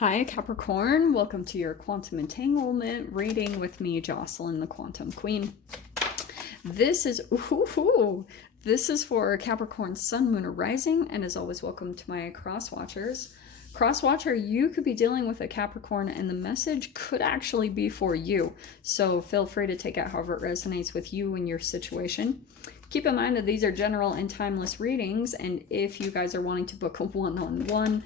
Hi Capricorn, welcome to your quantum entanglement reading with me, Jocelyn, the Quantum Queen. This is for Capricorn Sun, Moon, or Rising, and as always, welcome to my cross watchers. Cross watcher, you could be dealing with a Capricorn, and the message could actually be for you. So feel free to take it however it resonates with you and your situation. Keep in mind that these are general and timeless readings, and if you guys are wanting to book a one-on-one,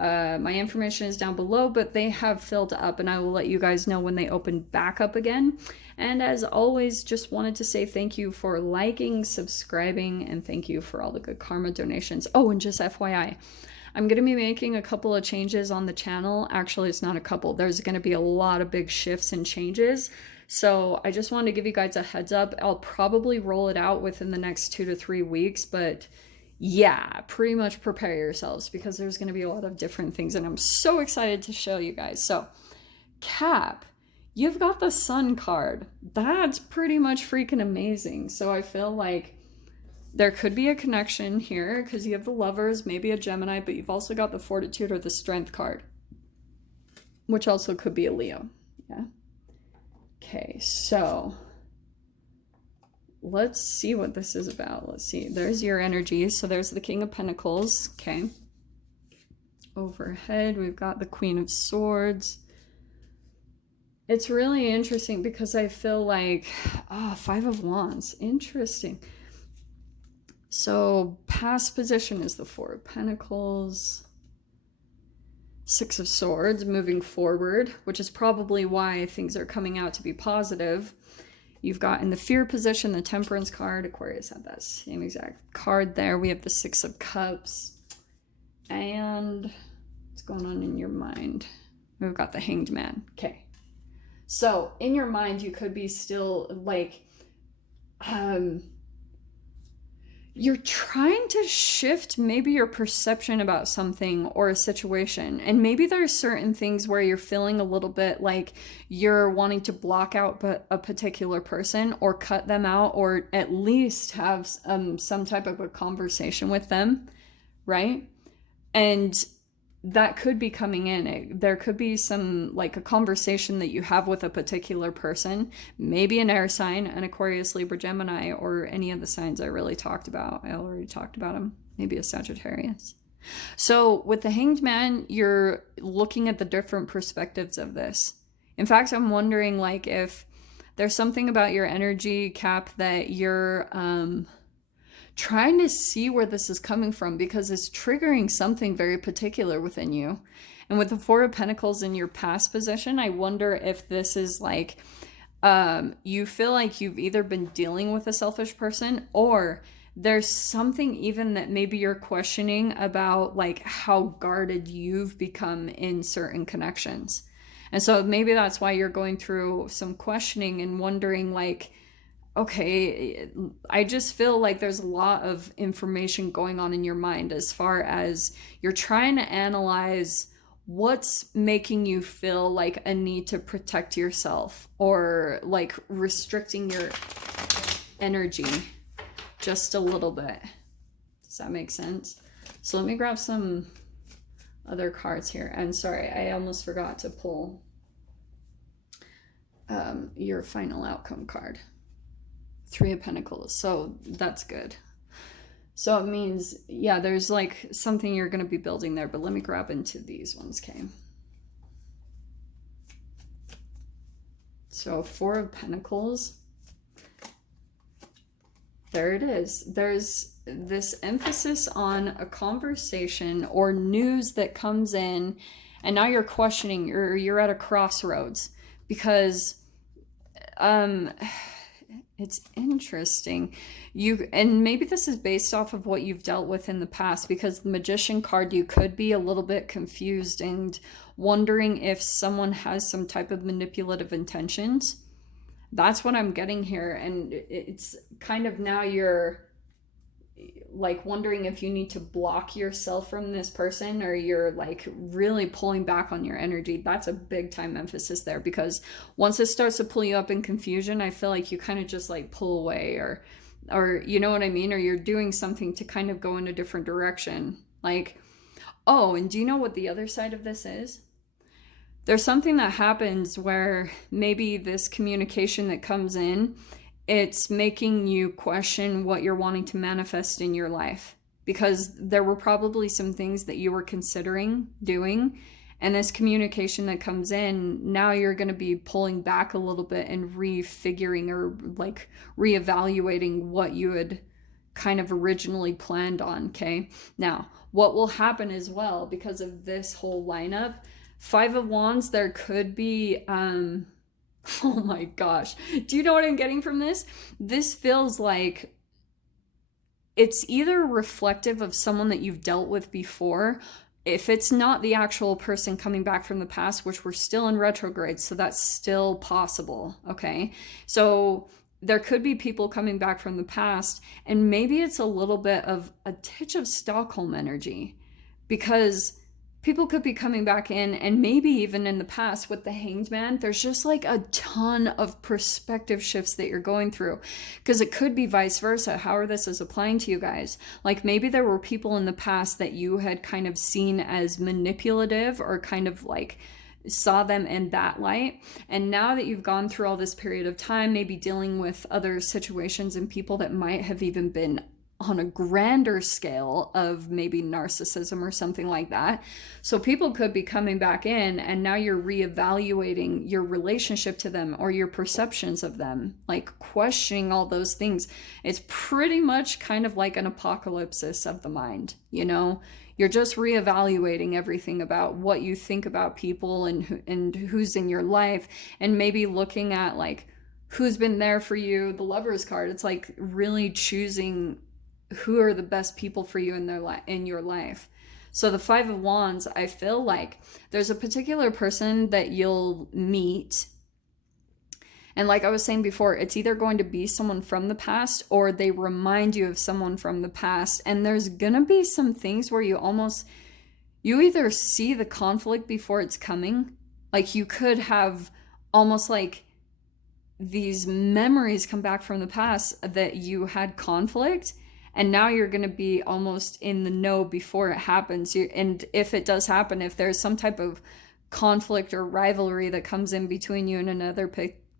my information is down below, but they have filled up, and I will let you guys know when they open back up again. And as always, just wanted to say thank you for liking, subscribing, and thank you for all the good karma donations. Oh, and just FYI, I'm going to be making a couple of changes on the channel. Actually, it's not a couple. There's going to be a lot of big shifts and changes. So I just wanted to give you guys a heads up. I'll probably roll it out within the next 2 to 3 weeks, but yeah, pretty much prepare yourselves because there's going to be a lot of different things, and I'm so excited to show you guys. So, Cap, you've got the Sun card. That's pretty much freaking amazing. So I feel like there could be a connection here because you have the Lovers, maybe a Gemini, but you've also got the Fortitude or the Strength card, which also could be a Leo. Yeah. Okay, so let's see what this is about. Let's see. There's your energy. So there's the King of Pentacles. Okay. Overhead, we've got the Queen of Swords. It's really interesting because I feel like, Five of Wands. Interesting. So past position is the Four of Pentacles. Six of Swords, moving forward, which is probably why things are coming out to be positive. You've got in the Fear position, the Temperance card. Aquarius had that same exact card there. We have the Six of Cups. And what's going on in your mind? We've got the Hanged Man. Okay. So in your mind, you could be still like, you're trying to shift maybe your perception about something or a situation. And maybe there's certain things where you're feeling a little bit like you're wanting to block out a particular person or cut them out, or at least have some type of a conversation with them, right? And that could be coming in. There could be some, like, a conversation that you have with a particular person, maybe an air sign, an Aquarius, Libra, Gemini, or any of the signs I already talked about them, maybe a Sagittarius. So with the Hanged Man, you're looking at the different perspectives of this. In fact, I'm wondering, like, if there's something about your energy, Cap, that you're trying to see where this is coming from, because it's triggering something very particular within you. And with the Four of Pentacles in your past position, I wonder if this is like, you feel like you've either been dealing with a selfish person, or there's something even that maybe you're questioning about, like how guarded you've become in certain connections. And so maybe that's why you're going through some questioning and wondering, like, okay, I just feel like there's a lot of information going on in your mind as far as you're trying to analyze what's making you feel like a need to protect yourself, or like restricting your energy just a little bit. Does that make sense? So let me grab some other cards here. And sorry, I almost forgot to pull your final outcome card. Three of Pentacles. So that's good. So it means, yeah, there's like something you're going to be building there, but let me grab into these ones, okay? So Four of Pentacles. There it is. There's this emphasis on a conversation or news that comes in, and now you're questioning, or you're at a crossroads, because it's interesting. And maybe this is based off of what you've dealt with in the past, because the Magician card, you could be a little bit confused and wondering if someone has some type of manipulative intentions. That's what I'm getting here. And it's kind of, now you're like wondering if you need to block yourself from this person, or you're like really pulling back on your energy. That's a big time emphasis there, because once it starts to pull you up in confusion, I feel like you kind of just like pull away, or you know what I mean, or you're doing something to kind of go in a different direction. Like, oh, and do you know what the other side of this is? there's something that happens where maybe this communication that comes in, it's making you question what you're wanting to manifest in your life, because there were probably some things that you were considering doing, and this communication that comes in, now you're going to be pulling back a little bit and refiguring or like reevaluating what you had kind of originally planned on. Okay, now what will happen as well, because of this whole lineup, Five of Wands, there could be oh my gosh, do you know what I'm getting from this? This feels like it's either reflective of someone that you've dealt with before. If it's not the actual person coming back from the past, which we're still in retrograde, so that's still possible, okay? So there could be people coming back from the past, and maybe it's a little bit of a titch of Stockholm energy, because people could be coming back in, and maybe even in the past with the Hanged Man, there's just like a ton of perspective shifts that you're going through, because it could be vice versa. However this is applying to you guys, like maybe there were people in the past that you had kind of seen as manipulative, or kind of like saw them in that light, and now that you've gone through all this period of time, maybe dealing with other situations and people that might have even been on a grander scale of maybe narcissism or something like that. So people could be coming back in, and now you're reevaluating your relationship to them or your perceptions of them, like questioning all those things. It's pretty much kind of like an apocalypse of the mind, you know? You're just reevaluating everything about what you think about people and who's in your life, and maybe looking at like who's been there for you. The Lover's card, it's like really choosing who are the best people for you in your life. So the Five of Wands, I feel like there's a particular person that you'll meet, and like I was saying before, it's either going to be someone from the past, or they remind you of someone from the past. And there's gonna be some things where you either see the conflict before it's coming, like you could have almost like these memories come back from the past that you had conflict, and now you're going to be almost in the know before it happens. And if it does happen, if there's some type of conflict or rivalry that comes in between you and another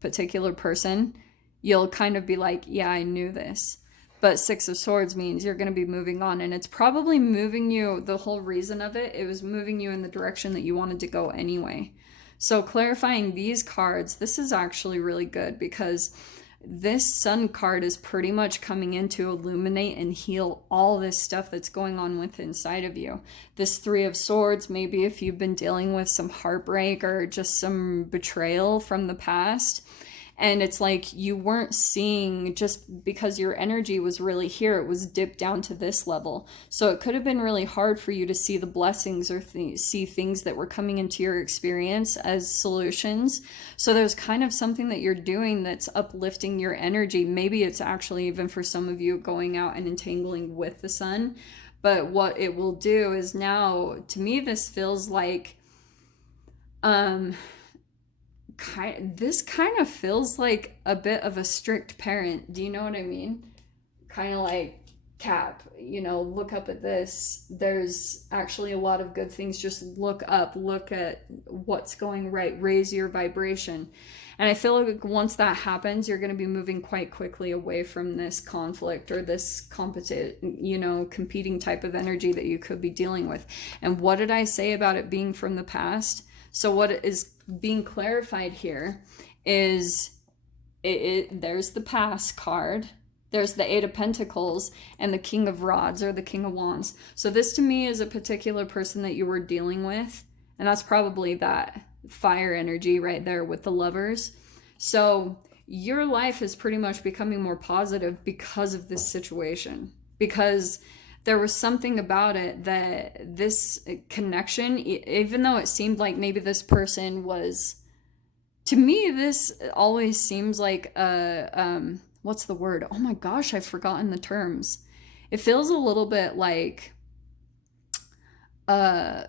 particular person, you'll kind of be like, yeah, I knew this. But Six of Swords means you're going to be moving on, and it's probably moving you, the whole reason of it was moving you in the direction that you wanted to go anyway. So clarifying these cards, this is actually really good, because this Sun card is pretty much coming in to illuminate and heal all this stuff that's going on with inside of you. This Three of Swords, maybe if you've been dealing with some heartbreak or just some betrayal from the past, and it's like you weren't seeing, just because your energy was really here, it was dipped down to this level. So it could have been really hard for you to see the blessings or see things that were coming into your experience as solutions. So there's kind of something that you're doing that's uplifting your energy. Maybe it's actually even for some of you going out and entangling with the Sun. But what it will do is, now, to me, this feels like this kind of feels like a bit of a strict parent. Do you know what I mean? Kind of like, Cap, look up at this. There's actually a lot of good things. Just look up, look at what's going right, raise your vibration. And I feel like once that happens, you're going to be moving quite quickly away from this conflict or this competing type of energy that you could be dealing with. And what did I say about it being from the past? So what is being clarified here is there's the past card, there's the Eight of Pentacles, and the King of Rods, or the King of Wands. So this to me is a particular person that you were dealing with, and that's probably that fire energy right there with the Lovers. So your life is pretty much becoming more positive because of this situation, because there was something about it that this connection, even though it seemed like maybe this person was, to me, this always seems like what's the word? Oh my gosh, I've forgotten the terms. It feels a little bit like, man,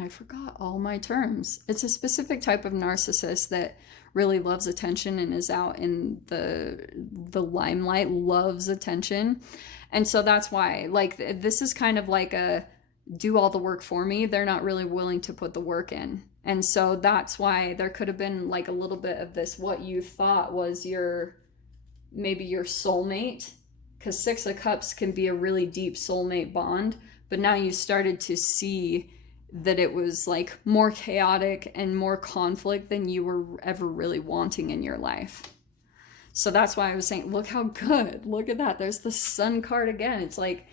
I forgot all my terms. It's a specific type of narcissist that really loves attention and is out in the limelight, loves attention. And so that's why, like, this is kind of like a do all the work for me. They're not really willing to put the work in. And so that's why there could have been like a little bit of this, what you thought was your, maybe your soulmate, because Six of Cups can be a really deep soulmate bond, but now you started to see that it was like more chaotic and more conflict than you were ever really wanting in your life. So that's why I was saying, look how good, look at that. There's the Sun card again. It's like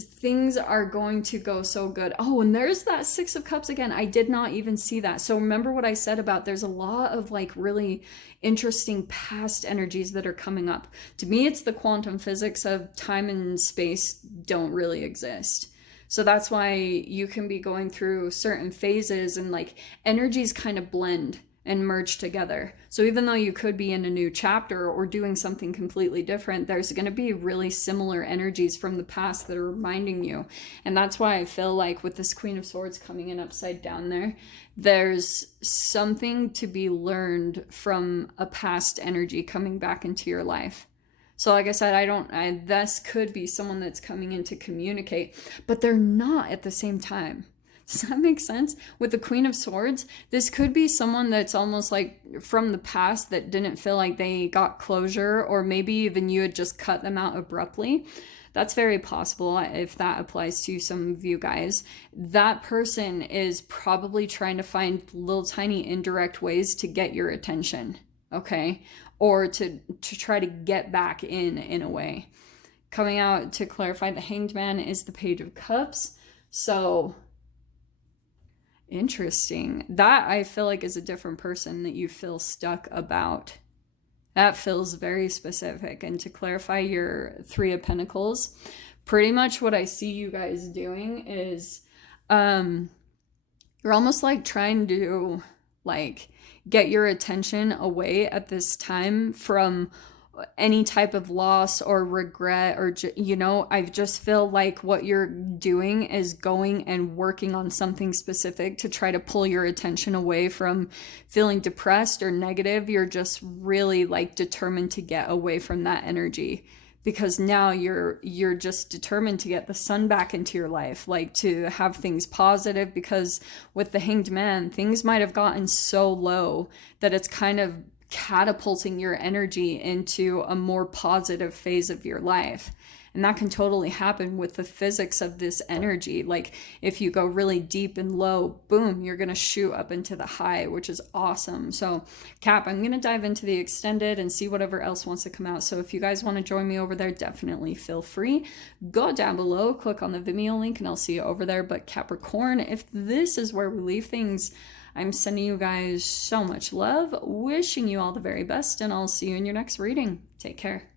things are going to go so good. Oh, and there's that Six of Cups again. I did not even see that. So remember what I said about there's a lot of like really interesting past energies that are coming up. To me, it's the quantum physics of time and space don't really exist. So that's why you can be going through certain phases and like energies kind of blend and merge together. So even though you could be in a new chapter or doing something completely different, there's going to be really similar energies from the past that are reminding you. And that's why I feel like with this Queen of Swords coming in upside down there, there's something to be learned from a past energy coming back into your life. So like I said, this could be someone that's coming in to communicate, but they're not at the same time. Does that make sense? With the Queen of Swords, this could be someone that's almost like from the past that didn't feel like they got closure, or maybe even you had just cut them out abruptly. That's very possible if that applies to some of you guys. That person is probably trying to find little tiny indirect ways to get your attention, okay? Or to try to get back in a way. Coming out to clarify, the Hanged Man is the Page of Cups. So interesting. That I feel like is a different person that you feel stuck about. That feels very specific. And to clarify your Three of Pentacles, pretty much what I see you guys doing is you're almost like trying to like get your attention away at this time from any type of loss or regret, or I just feel like what you're doing is going and working on something specific to try to pull your attention away from feeling depressed or negative. You're just really like determined to get away from that energy, because now you're just determined to get the sun back into your life, like to have things positive, because with the Hanged Man, things might have gotten so low that it's kind of catapulting your energy into a more positive phase of your life. And that can totally happen with the physics of this energy. Like if you go really deep and low, boom, you're going to shoot up into the high, which is awesome. So Cap, I'm going to dive into the extended and see whatever else wants to come out. So if you guys want to join me over there, definitely feel free. Go down below, click on the Vimeo link, and I'll see you over there. But Capricorn, if this is where we leave things, I'm sending you guys so much love, wishing you all the very best, and I'll see you in your next reading. Take care.